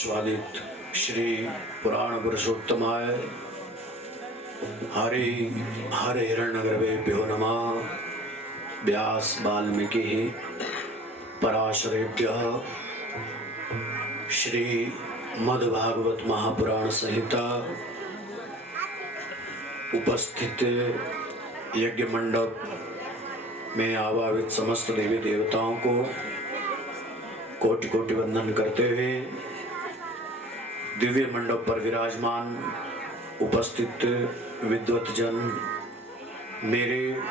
विश्वादित श्री पुराण पुरुषोत्तमाय हरि हरे हिरण्यगर्भेभ्यो नमः। व्यास वाल्मीकि पराशरेभ्यः श्री मद्भागवत महापुराण संहिता उपस्थित यज्ञ मंडप में आवाहित समस्त देवी देवताओं को कोटि कोटि वंदन करते हुए दिव्य मंडप पर विराजमान उपस्थित विद्वत जन, मेरे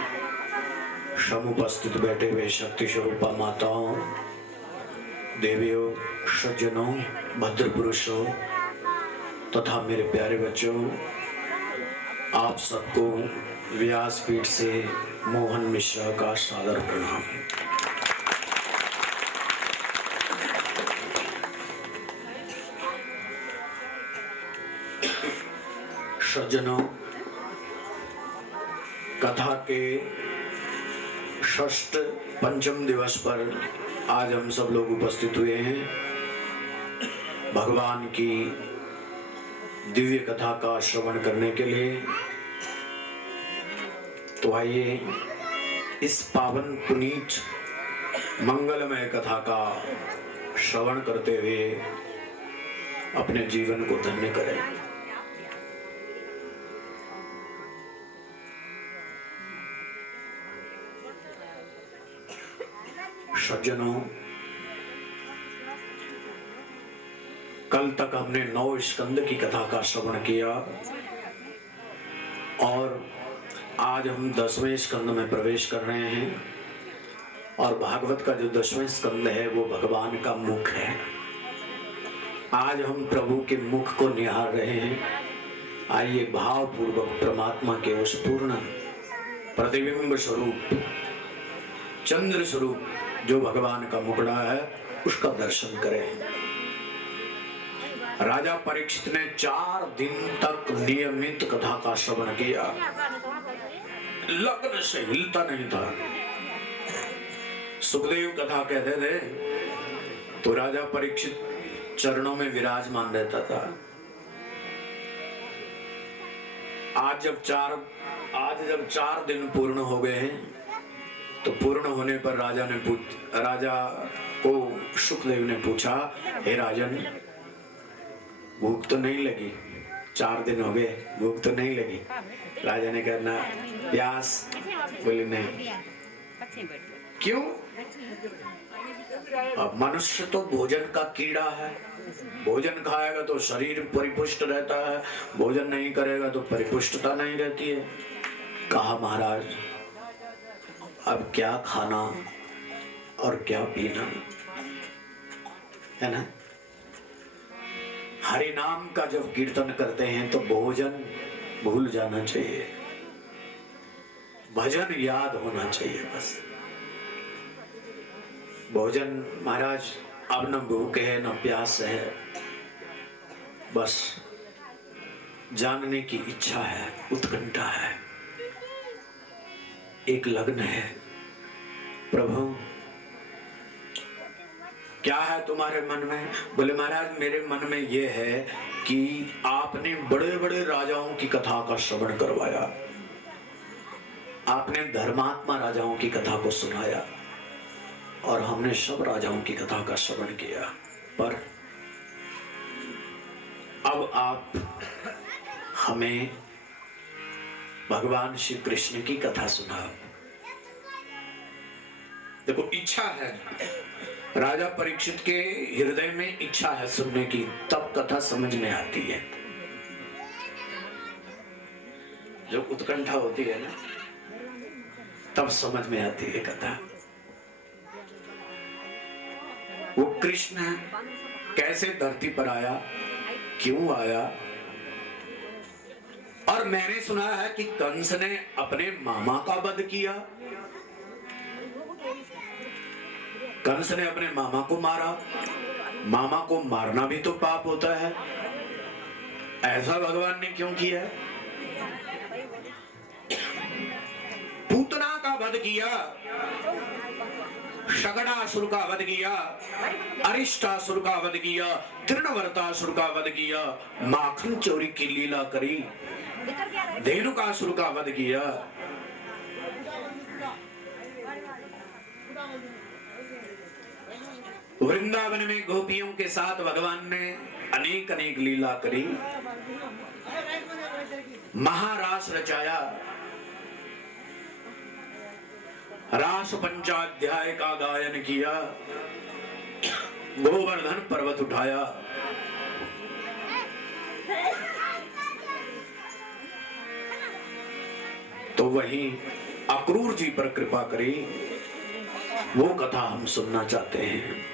समुपस्थित बैठे हुए शक्ति स्वरूपा माताओं, देवियों, सज्जनों, भद्र पुरुषों तथा मेरे प्यारे बच्चों, आप सबको व्यासपीठ से मोहन मिश्रा का सादर प्रणाम। सज्जनों, कथा के षष्ठ पंचम दिवस पर आज हम सब लोग उपस्थित हुए हैं भगवान की दिव्य कथा का श्रवण करने के लिए। तो आइए इस पावन पुनीत मंगलमय कथा का श्रवण करते हुए अपने जीवन को धन्य करें। सज्जनों, कल तक हमने 9 स्कंद की कथा का श्रवण किया और आज हम 10वें स्कंद में प्रवेश कर रहे हैं। और भागवत का जो 10वां स्कंद है वो भगवान का मुख है। आज हम प्रभु के मुख को निहार रहे हैं। आइए भावपूर्वक परमात्मा के उस पूर्ण प्रतिबिंब स्वरूप, चंद्र स्वरूप जो भगवान का मुखड़ा है उसका दर्शन करें। राजा परीक्षित ने 4 दिन तक नियमित कथा का श्रवण किया, लग्न से हिलता नहीं था। सुखदेव कथा कहते थे तो राजा परीक्षित चरणों में विराजमान रहता था। आज जब 4 दिन पूर्ण हो गए हैं तो पूर्ण होने पर राजा को सुखदेव ने पूछा, हे राजन, भूख तो नहीं लगी? 4 दिन हो गए, भूख तो नहीं लगी? राजा ने कहना प्यास? बोले नहीं। क्यों? अब मनुष्य तो भोजन का कीड़ा है, भोजन खाएगा तो शरीर परिपुष्ट रहता है, भोजन नहीं करेगा तो परिपुष्टता नहीं रहती है। कहा महाराज, अब क्या खाना और क्या पीना, है ना? हरि नाम का जब कीर्तन करते हैं तो भोजन भूल जाना चाहिए, भजन याद होना चाहिए। बस भोजन महाराज अब न भूख है न प्यास है, बस जानने की इच्छा है, उत्कंठा है, एक लग्न है। प्रभु क्या है तुम्हारे मन में? बोले महाराज मेरे मन में ये है कि आपने बड़े बड़े राजाओं की कथा का श्रवण करवाया, आपने धर्मात्मा राजाओं की कथा को सुनाया और हमने सब राजाओं की कथा का श्रवण किया, पर अब आप हमें भगवान श्री कृष्ण की कथा सुनाओ। देखो, इच्छा है, राजा परीक्षित के हृदय में इच्छा है सुनने की, तब कथा समझ में आती है। जब उत्कंठा होती है ना, तब समझ में आती है कथा। वो कृष्ण कैसे धरती पर आया, क्यों आया? और मैंने सुना है कि कंस ने अपने मामा का वध किया, कंस ने अपने मामा को मारा। मामा को मारना भी तो पाप होता है, ऐसा भगवान ने क्यों किया? पूतना का वध किया, शगड़ासुर का वध किया, अरिष्टासुर का वध किया, तृणवर्तासुर का वध किया, माखन चोरी की लीला करी, धेनुकासुर का वध किया। वृंदावन में गोपियों के साथ भगवान ने अनेक अनेक लीला करी, महारास रचाया, रास पंचाध्याय का गायन किया, गोवर्धन पर्वत उठाया, तो वही अक्रूर जी पर कृपा करी, वो कथा हम सुनना चाहते हैं।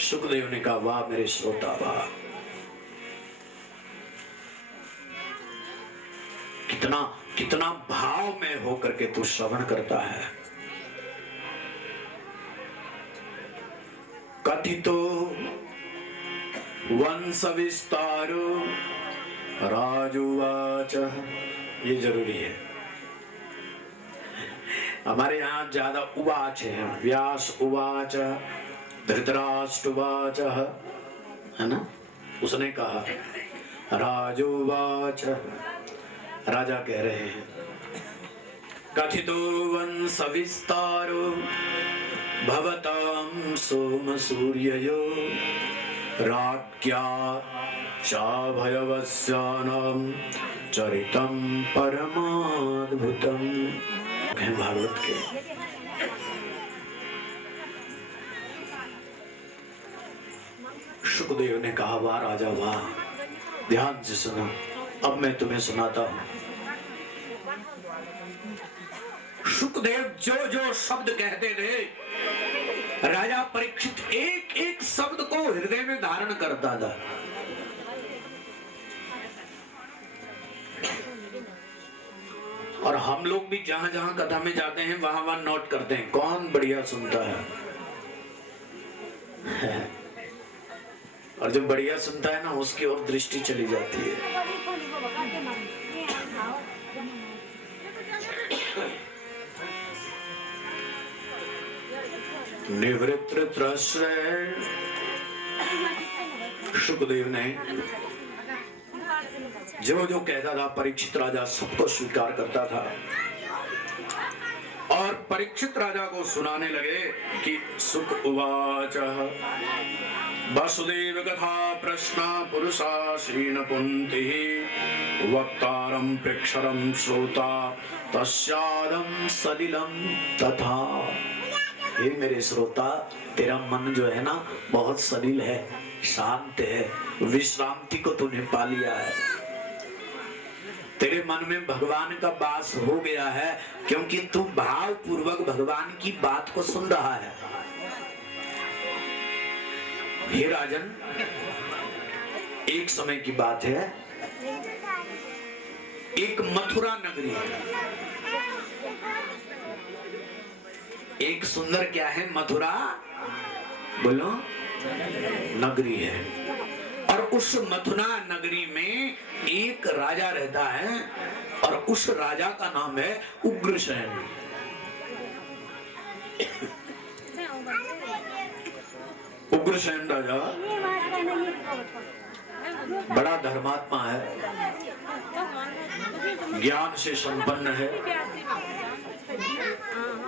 सुखदेव ने कहा, वाह मेरे श्रोता वाह, कितना कितना भाव में होकर के तू श्रवण करता है। कथितो वंश विस्तारो राजुवाच, ये जरूरी है। हमारे यहाँ ज्यादा उवाच है, व्यास उवाच, धृतराष्ट्र उवाच, है ना। उसने कहा राजुवाच, राजा कह रहे हैं। कथितो वंश विस्तारो भवतां सोम सूर्ययो राज्ञा चाभयवस्यानां चरितं परमाद्भुतम्। भागवत के सुखदेव ने कहा, वाह राजा वाह, ध्यान से सुनो, अब मैं तुम्हें सुनाता हूं। सुखदेव जो जो शब्द कहते थे, राजा परीक्षित एक एक शब्द को हृदय में धारण करता था। और हम लोग भी जहां जहां कथा में जाते हैं वहां वहां नोट करते हैं कौन बढ़िया सुनता है। और जो बढ़िया सुनता है ना, उसकी ओर दृष्टि चली जाती है। निवृत्त सुखदेव ने जो जो कहता था, परीक्षित राजा सबको स्वीकार करता था। और परीक्षित राजा को सुनाने लगे कि सुख उवाच वसुदेव कथा प्रश्न पुरुषा श्रीन कुंती वक्तारं प्रेक्षरं श्रोता तस्यादं सलिलं तथा। हे मेरे श्रोता, तेरा मन जो है ना बहुत सलिल है, शांत है, विश्रांति को तूने पा लिया है। तेरे मन में भगवान का वास हो गया है, क्योंकि तू भाव पूर्वक भगवान की बात को सुन रहा है। हे राजन, एक समय की बात है, एक मथुरा नगरी है। एक सुंदर क्या है, मथुरा बोलो नगरी है। और उस मथुरा नगरी में एक राजा रहता है, और उस राजा का नाम है उग्रसेन। उग्रसेन राजा बड़ा धर्मात्मा है, ज्ञान से संपन्न है,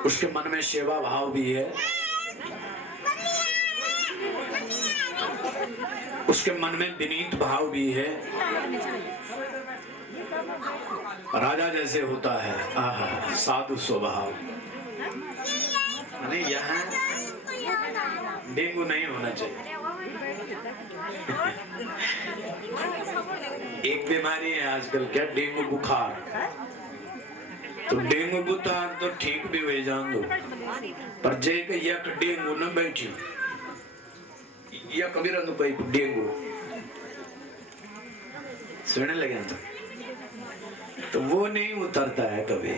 उसके मन में सेवा भाव भी है, उसके मन में विनीत भाव भी है। राजा जैसे होता है, आहा, साधु स्वभाव। नहीं, यहाँ डेंगू नहीं होना चाहिए। एक बीमारी है आजकल, क्या, डेंगू बुखार। तो डेंगू बुखार तो ठीक भी हो जान दो, पर जे यक डेंगू न बैठी या कभी रंग कोई डेंगू सुनने लगे तो वो नहीं उतरता है कभी।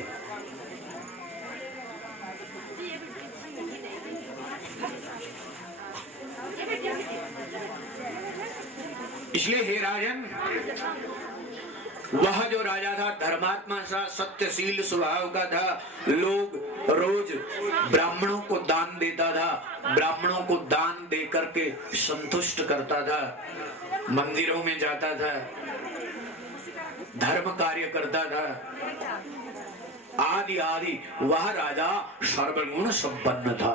इसलिए हे राजन, वह जो राजा था धर्मात्मा सा, सत्यशील स्वभाव का था, लोग रोज ब्राह्मणों को दान देता था, ब्राह्मणों को दान दे करके संतुष्ट करता था, मंदिरों में जाता था, धर्म कार्य करता था, आदि आदि। वह राजा सर्वगुण संपन्न था।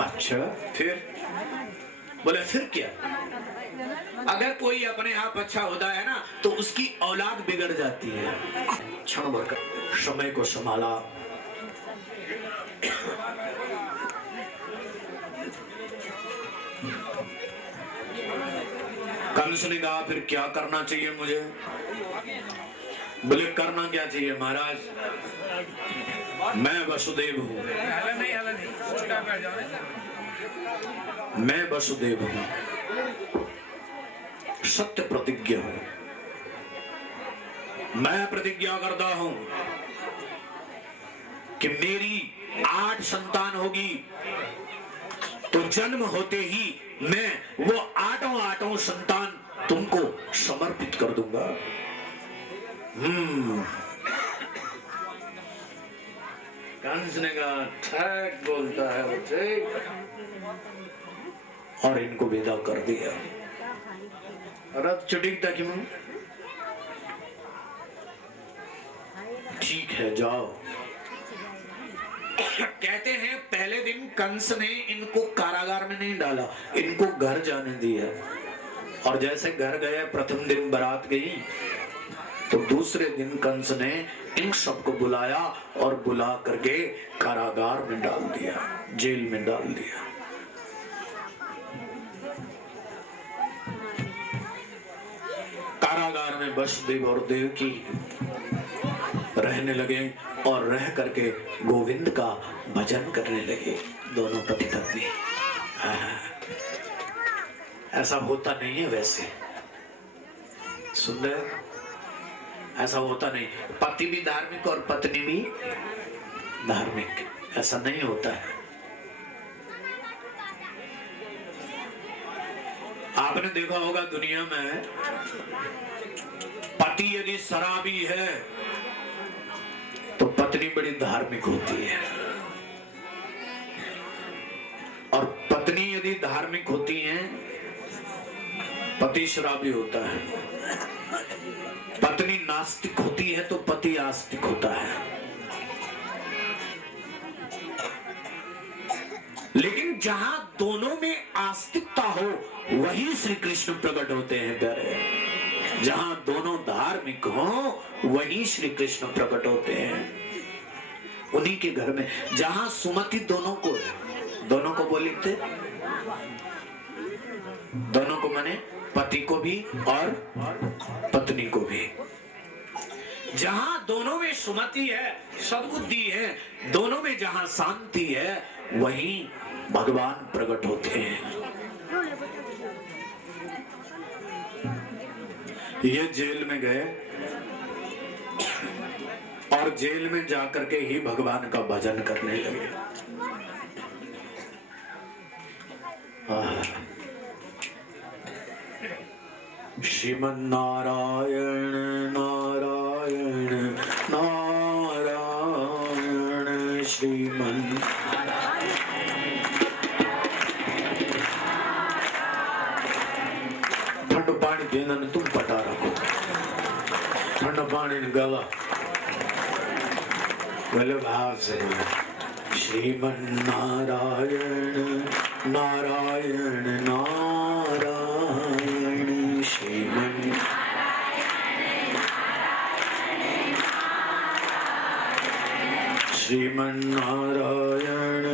अच्छा फिर बोले फिर क्या? अगर कोई अपने आप अच्छा होता है ना तो उसकी औलाद बिगड़ जाती है। क्षण भर समय को संभाला, कंस ने कहा फिर क्या करना चाहिए मुझे? बोले करना क्या चाहिए महाराज, मैं वसुदेव हूं, मैं वसुदेव हूं, सत्य प्रतिज्ञा हूं, मैं प्रतिज्ञा करता हूं कि मेरी 8 संतान होगी तो जन्म होते ही मैं वो आठों संतान तुमको समर्पित कर दूंगा। कंस ने कहा ठीक बोलता है वो, ठीक, और इनको विदा कर दिया। रथ चुटिकता क्यों? ठीक है जाओ। कहते हैं पहले दिन कंस ने इनको कारागार में नहीं डाला, इनको घर जाने दिया। और जैसे घर गए, प्रथम दिन बारात गई, तो दूसरे दिन कंस ने इन सबको बुलाया और बुला करके कारागार में डाल दिया, जेल में डाल दिया। कारागार में वसुदेव और देवकी रहने लगे और रह करके गोविंद का भजन करने लगे, दोनों पति पत्नी। ऐसा होता नहीं है वैसे, सुन रहे? ऐसा होता नहीं, पति भी धार्मिक और पत्नी भी धार्मिक, ऐसा नहीं होता है। आपने देखा होगा दुनिया में पति यदि शराबी है तो पत्नी बड़ी धार्मिक होती है, और पत्नी यदि धार्मिक होती है पति शराबी होता है। पत्नी नास्तिक होती है तो पति आस्तिक होता है। लेकिन जहां दोनों में आस्तिकता हो वही श्री कृष्ण प्रकट होते हैं प्यारे। जहां दोनों धार्मिक हो वही श्री कृष्ण प्रकट होते हैं, उन्हीं के घर में। जहां सुमति दोनों को बोलते, दोनों को माने पति को भी और पत्नी को भी। जहां दोनों में सुमति है, सद्बुद्धि है, दोनों में जहां शांति है वहीं भगवान प्रकट होते हैं। ये जेल में गए और जेल में जाकर के ही भगवान का भजन करने लगे। श्रीमन नारायण नारायण नारायण श्रीमन ठंड पानी देना ने तुम पटा रखो, ठंड पानी ने गला बोले भाव से श्रीमन नारायण नारायण नारायण श्रीमन श्रीमन नारायण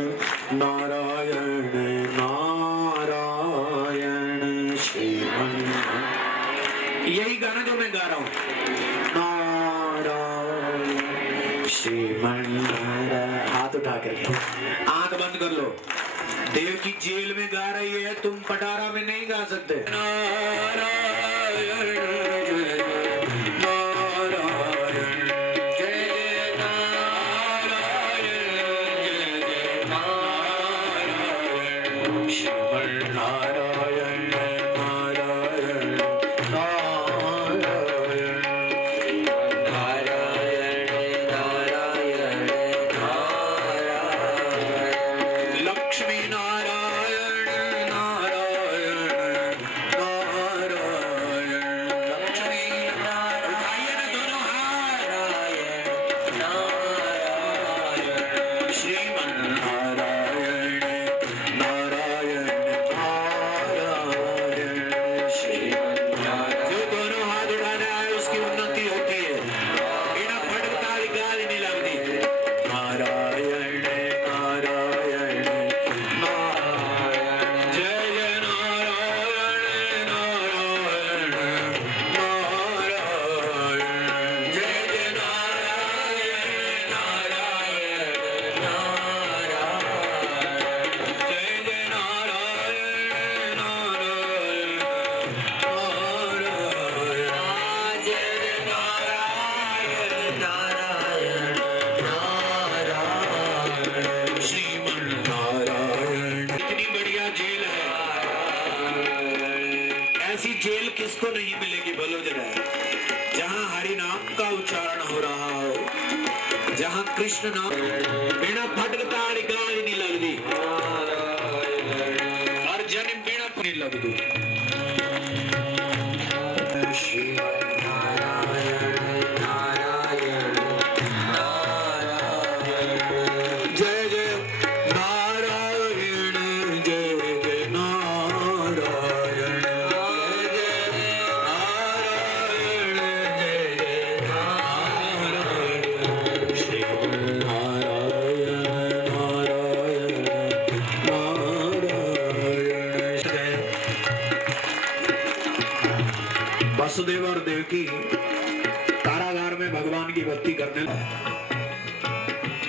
नारायण नारायण श्रीमन। यही गाना जो मैं गा रहा हूं, नारायण श्रीमन नारायण। हाथ उठा करके आंख बंद कर लो। देव की जेल में गा रही है, तुम पटारा में नहीं गा सकते। नारायण नारायण जय नारायण नारायण श्रीमन नारायण नारायण नारायण किसको नहीं मिलेगी बोलो जरा। जहां हरि नाम का उच्चारण हो रहा हो, जहां कृष्ण नाम बिना फटकता गाली नहीं लगती और जन बिना नहीं लगती। वसुदेव और देवकी कारागार में भगवान की भक्ति करने लगे।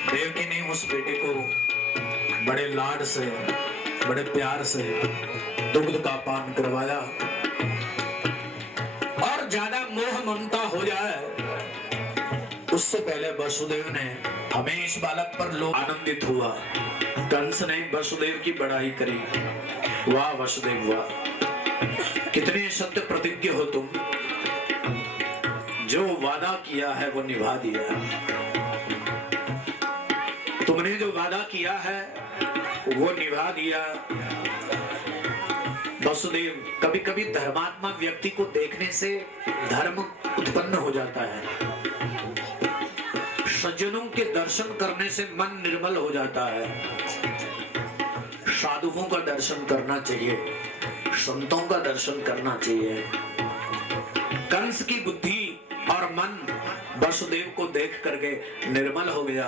देवकी ने उस बेटे को बड़े लाड से, बड़े प्यार से दुग्ध का पान करवाया और ज्यादा मोह ममता हो जाए उससे पहले वसुदेव ने हमें इस बालक पर लोग आनंदित हुआ। कंस ने वसुदेव की बड़ाई करी। वाह वसुदेव वाह, कितने सत्य प्रतिज्ञ हो तुम, जो वादा किया है वो निभा दिया। तुमने जो वादा किया है वो निभा दिया। वसुदेव, कभी कभी धर्मात्मा व्यक्ति को देखने से धर्म उत्पन्न हो जाता है। सज्जनों के दर्शन करने से मन निर्मल हो जाता है। साधुओं का दर्शन करना चाहिए, संतों का दर्शन करना चाहिए। कंस की बुद्धि और मन वसुदेव को देख करके निर्मल हो गया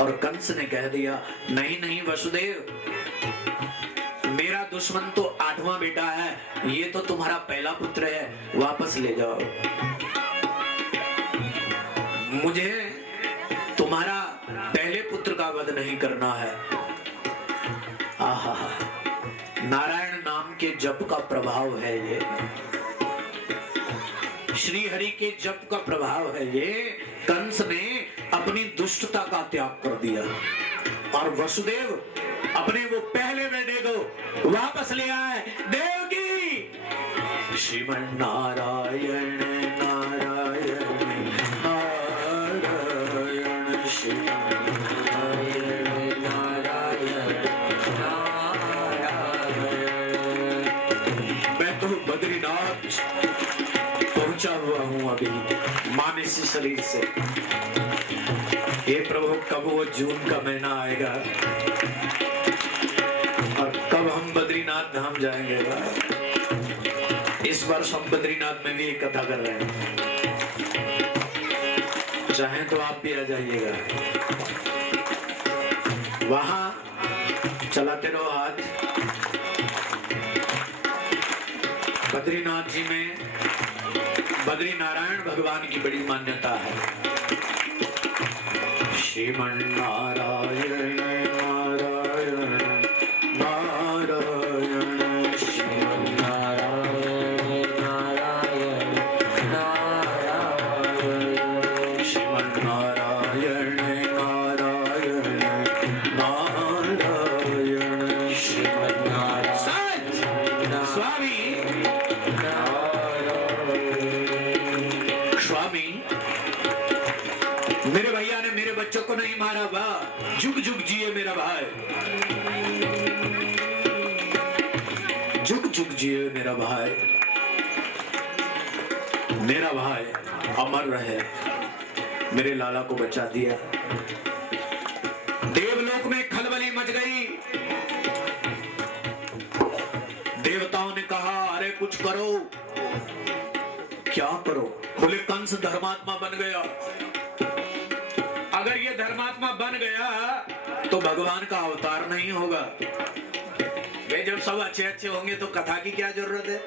और कंस ने कह दिया, नहीं नहीं वसुदेव, मेरा दुश्मन तो 8वां बेटा है, ये तो तुम्हारा पहला पुत्र है, वापस ले जाओ। मुझे तुम्हारा पहले पुत्र का वध नहीं करना है। आहा, नारायण नाम के जप का प्रभाव है ये, श्री हरि के जप का प्रभाव है ये। कंस ने अपनी दुष्टता का त्याग कर दिया और वसुदेव अपने वो पहले बेटे को वापस ले आए। देवकी श्रीमन नारायण नारायण नारायण श्रीमन नारायण नारायण नारायण। मैं तो बद्रीनाथ पहुंचा हुआ हूं अभी मानसी शरीर से। हे प्रभु, कब वो जून का महीना आएगा और कब हम बद्रीनाथ धाम जाएंगे। इस वर्ष हम बद्रीनाथ में भी एक कथा कर रहे हैं, चाहें तो आप भी आ जाइएगा। वहां चलाते रहो हाथ। बद्रीनाथ जी में बद्री नारायण भगवान की बड़ी मान्यता है। श्रीमन नारायण नारायण नारायण श्रीमन नारायण नारायण नारायण श्रीमन नारायण नारायण नारायण श्रीमन नारायण। स्वामी स्वामी, मेरे भैया ने मेरे बच्चों को नहीं मारा, वाह, जुग जुग जिए मेरा भाई, जुग जुग जिए मेरा भाई। मेरा भाई अमर रहे, मेरे लाला को बचा दिया। देवलोक में खलबली मच गई। देवताओं ने कहा, अरे कुछ करो। क्या करो? बोले कंस धर्मात्मा बन गया। अगर ये धर्मात्मा बन गया तो भगवान का अवतार नहीं होगा। वे जब सब अच्छे अच्छे होंगे तो कथा की क्या जरूरत है।